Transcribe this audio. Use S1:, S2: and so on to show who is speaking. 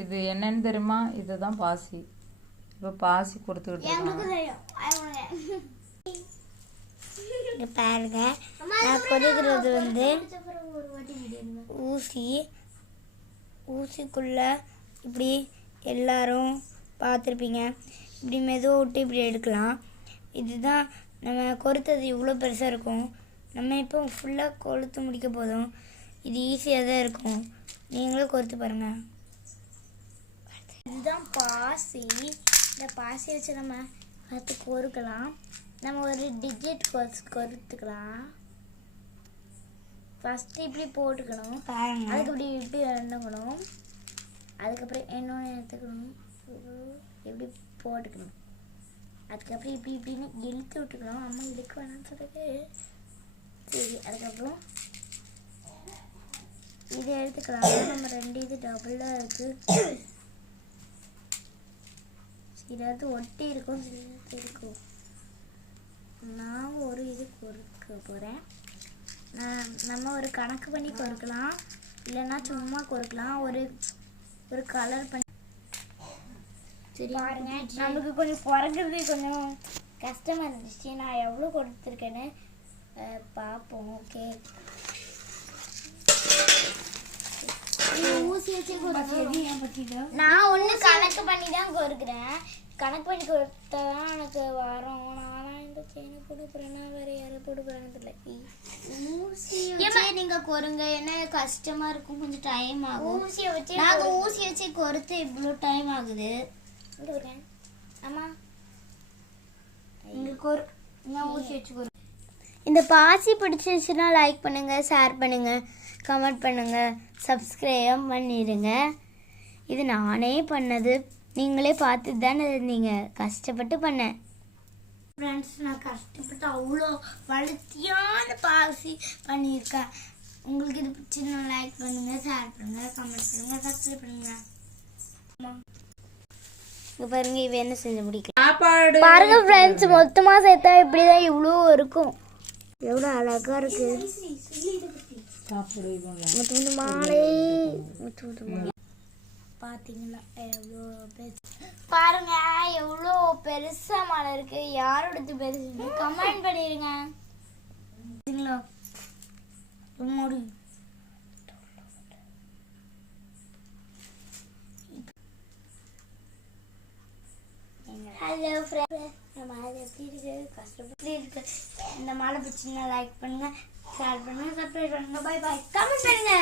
S1: இது என்னன்னு தெரியுமா? இதுதான் பாசி. இப்போ பாசி கொடுத்துக்கிட்டு
S2: பாருங்க. நான் கொடுக்கறது வந்து ஊசி ஊசிக்குள்ள இப்படி எல்லாரும் பார்த்துருப்பீங்க. இப்படி மெதுவாக விட்டு இப்படி எடுக்கலாம். இதுதான் நம்ம கொறுத்தது இவ்வளோ பெருசாக இருக்கும். நம்ம இப்போ ஃபுல்லாக கொளுத்து முடிக்க போதும். இது ஈஸியாக தான் இருக்கும். நீங்களும் கொறுத்து பாருங்கள் இதுதான் பாசி. இந்த பாசி வச்சு நம்ம பார்த்து கொறுக்கலாம் நம்ம ஒரு டிஜிட் கொசு கொறுத்துக்கலாம் ஃபஸ்ட்டு இப்படி போட்டுக்கணும். அதுக்கு இப்படி இப்படி எண்ணக்கணும் அதுக்கப்புறம் இன்னொன்று எடுத்துக்கணும். இப்படி போட்டுக்கணும். அதுக்கப்புறம் இப்படி இப்படின்னு இழுத்து விட்டுக்கணும் அம்மா இழுக்க வேணாம்னு சொல்லுது சரி அதுக்கப்புறம் இதை எடுத்துக்கலாம். நம்ம ரெண்டு இது டபுளாக இருக்குது சிலது ஒட்டி இருக்கும் சிலது இருக்கும். நான் ஒரு இது பொறுக்க போகிறேன் நான் நம்ம ஒரு கணக்கு பண்ணி பொறுக்கலாம். இல்லைன்னா சும்மா பொறுக்கலாம். ஒரு ஒரு கலர் பண்ணி சரி பாருங்க நம்மளுக்கு கொஞ்சம் பிறகுறது கொஞ்சம் கஷ்டமாக இருந்துச்சு. நான் எவ்வளோ கொடுத்துருக்கேன்னு பார்ப்போம். ஓகே வச்சு நான் ஒன்று கணக்கு பண்ணி தான் கொடுக்குறேன் கணக்கு பண்ணி கொடுத்தா தான் எனக்கு வரும். நானா இந்த செயினை போட போகிறேன்னா வேற யாரை போட போகிறேன்னு தெரியல ஊசி வச்சு நீங்க கொருங்க. ஏன்னா கஷ்டமா இருக்கும். கொஞ்சம் டைம் ஆகும். ஊசியை வச்சு நாங்க ஊசி வச்சு கொறுத்து இவ்வளோ டைம் ஆகுது. ஆமா இங்க கொரு. நான் ஊசி வச்சு கொரு இந்த பாசி பிடிச்சிருச்சுன்னா லைக் பண்ணுங்க ஷேர் பண்ணுங்க கமெண்ட் பண்ணுங்க சப்ஸ்கிரைப் பண்ணிடுங்க இது நானே பண்ணது. நீங்களே பார்த்து தானே இருந்தீங்க கஷ்டப்பட்டு பண்ணேன் ஃப்ரெண்ட்ஸ் நான் கஷ்டப்பட்டு அவ்வளோ வளர்த்தியான பாசி பண்ணியிருக்கேன். உங்களுக்கு இது பிடிச்சிருந்தா லைக் பண்ணுங்க ஷேர் பண்ணுங்க கமெண்ட் பண்ணுங்க சப்ஸ்கிரைப் பண்ணுங்க. இங்க பாருங்க இவ என்ன செஞ்சு முடிக்கலாம் பாருங்க ஃப்ரெண்ட்ஸ் மொத்தமா சேர்த்தா இப்படிதான் இவ்வளோ இருக்கும். எவ்வளோ அழகா இருக்கு. முத்து முத்து மாலை. முத்து மாலை. பாத்தீங்களா எவ்வளோ பெருசு. பாருங்க எவ்வளோ பெருசாக மலை இருக்கு. யாரோடது பெருசு? கமெண்ட் பண்ணிருங்க. ஹலோ ஃப்ரெண்ட் இந்த மாலை எப்படி இருக்கு? கஷ்டப்பட்டு இருக்கு? இந்த மாலை பிடிச்சிங்கன்னா லைக் பண்ணுங்க ஷேர் பண்ணுங்க சப்ஸ்கிரைப் பண்ணுங்க. பை பை கமெண்ட் பண்ணுங்க.